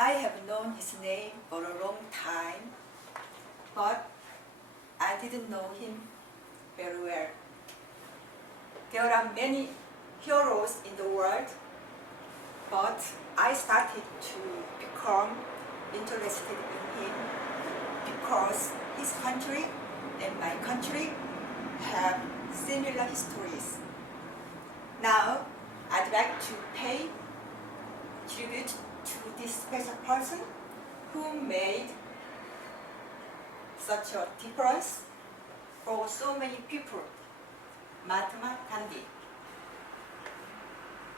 I have known his name for a long time, but I didn't know him very well. There are many heroes in the world, but I started to become interested in him because his country and my country have similar histories. Now, I'd like to pay tribute to this special person who made such a difference for so many people, Mahatma Gandhi.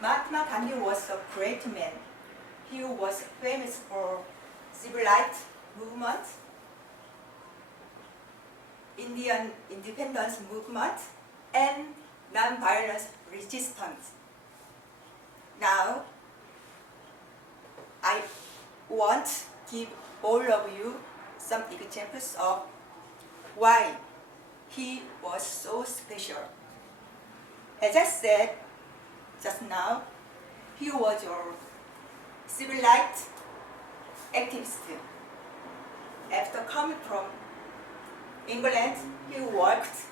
Mahatma Gandhi was a great man. He was famous for civil rights movement, Indian independence movement, and non-violence resistance. Now, I want to give all of you some examples of why he was so special. As I said just now, he was a civil rights activist. After coming from England, he worked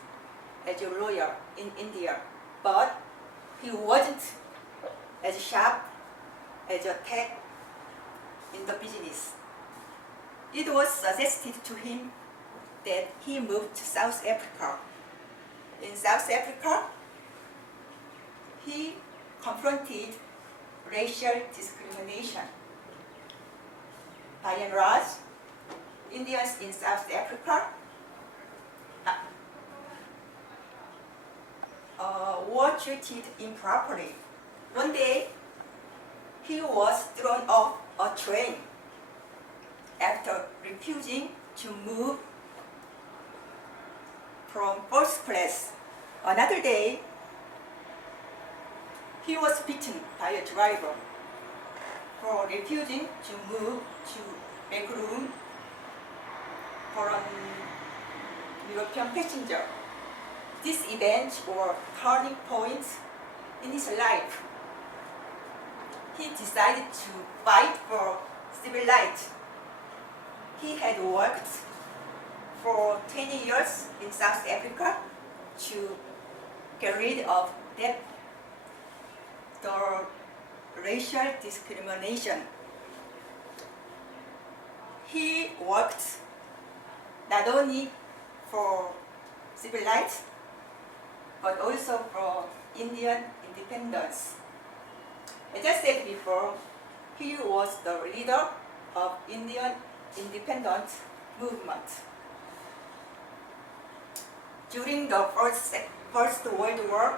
as a lawyer in India, but he wasn't as sharp as a tech in the business. It was suggested to him that he moved to South Africa. In South Africa, he confronted racial discrimination. By and large, Indians in South Africa were treated improperly. One day, he was thrown off a train after refusing to move from first class. Another day, he was beaten by a driver for refusing to move to back room for an European passenger. This event was a turning point in his life. He decided to fight for civil rights. He had worked for 20 years in South Africa to get rid of the racial discrimination. He worked not only for civil rights, but also for Indian independence. As I said before, he was the leader of Indian independence movement. During the First World War,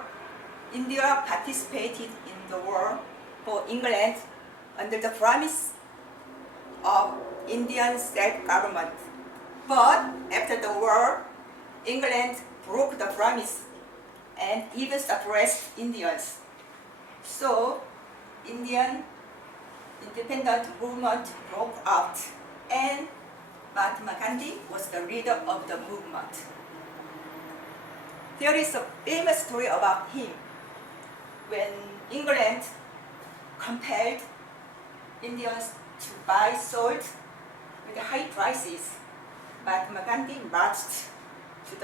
India participated in the war for England under the promise of Indian self-government. But after the war, England broke the promise and even suppressed Indians. So, Indian independent movement broke out, and Mahatma Gandhi was the leader of the movement. There is a famous story about him. When England compelled Indians to buy salt with high prices, Mahatma Gandhi marched to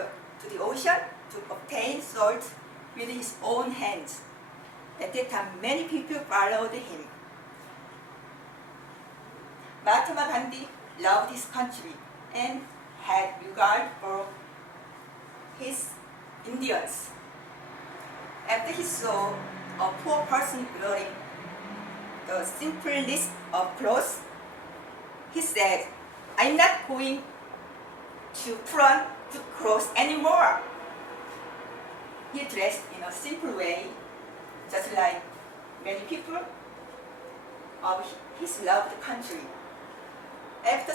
the ocean to obtain salt with his own hands. At that time, many people followed him. Mahatma Gandhi loved his country and had regard for his Indians. After he saw a poor person wearing the simplest of clothes, he said, "I'm not going to put on good clothes anymore." He dressed in a simple way, just like many people of his loved country. After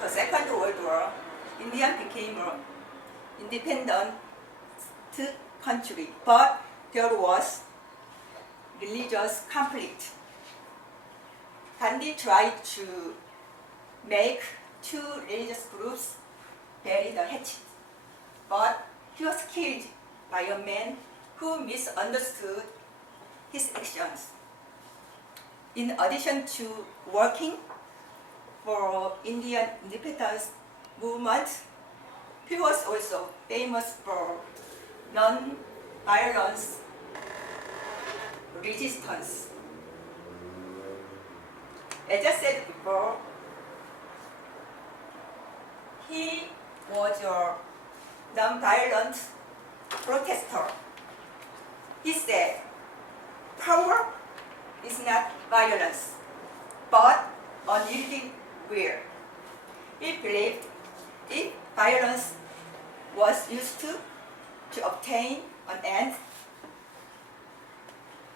the Second World War, India became an independent country, but there was religious conflict. Gandhi tried to make two religious groups bury the hatchet, but he was killed by a man who misunderstood his actions. In addition to working for Indian independence movement. He was also famous for non-violence resistance. As I said before, he was a non-violent protester. He said, power is not violence, but unyielding will. He believed if violence was used to obtain an end,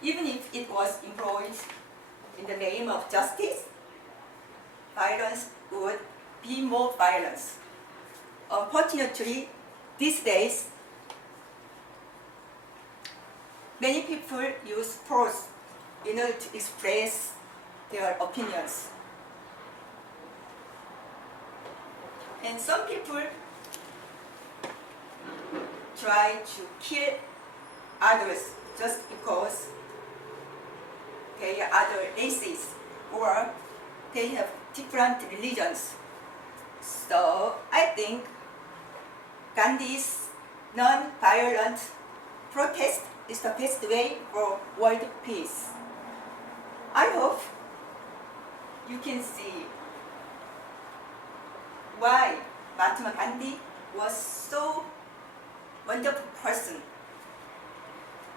even if it was employed in the name of justice, violence would be more violence. Unfortunately, these days, many people use force in order to express their opinions. And some people try to kill others just because they are other races or they have different religions. So I think Gandhi's non-violent protest is the best way for world peace. I hope you can see why Mahatma Gandhi was so wonderful person.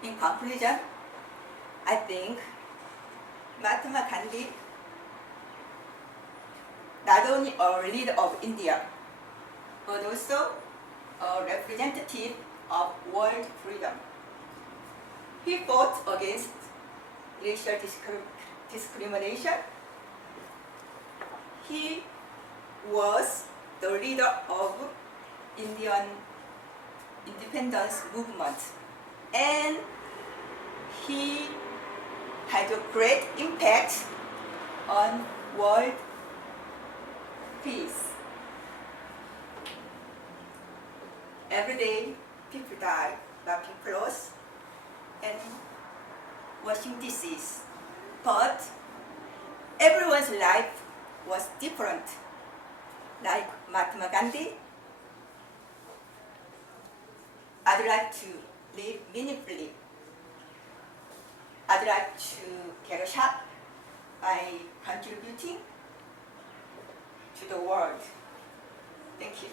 In conclusion, I think Mahatma Gandhi not only a leader of India, but also a representative of world freedom. He fought against racial discrimination. He was the leader of Indian independence movement, and he had a great impact on world peace. Every day, people die washing clothes and washing dishes, but everyone's life was different. Like Mahatma Gandhi, I'd like to live meaningfully. I'd like to get a shot by contributing to the world. Thank you.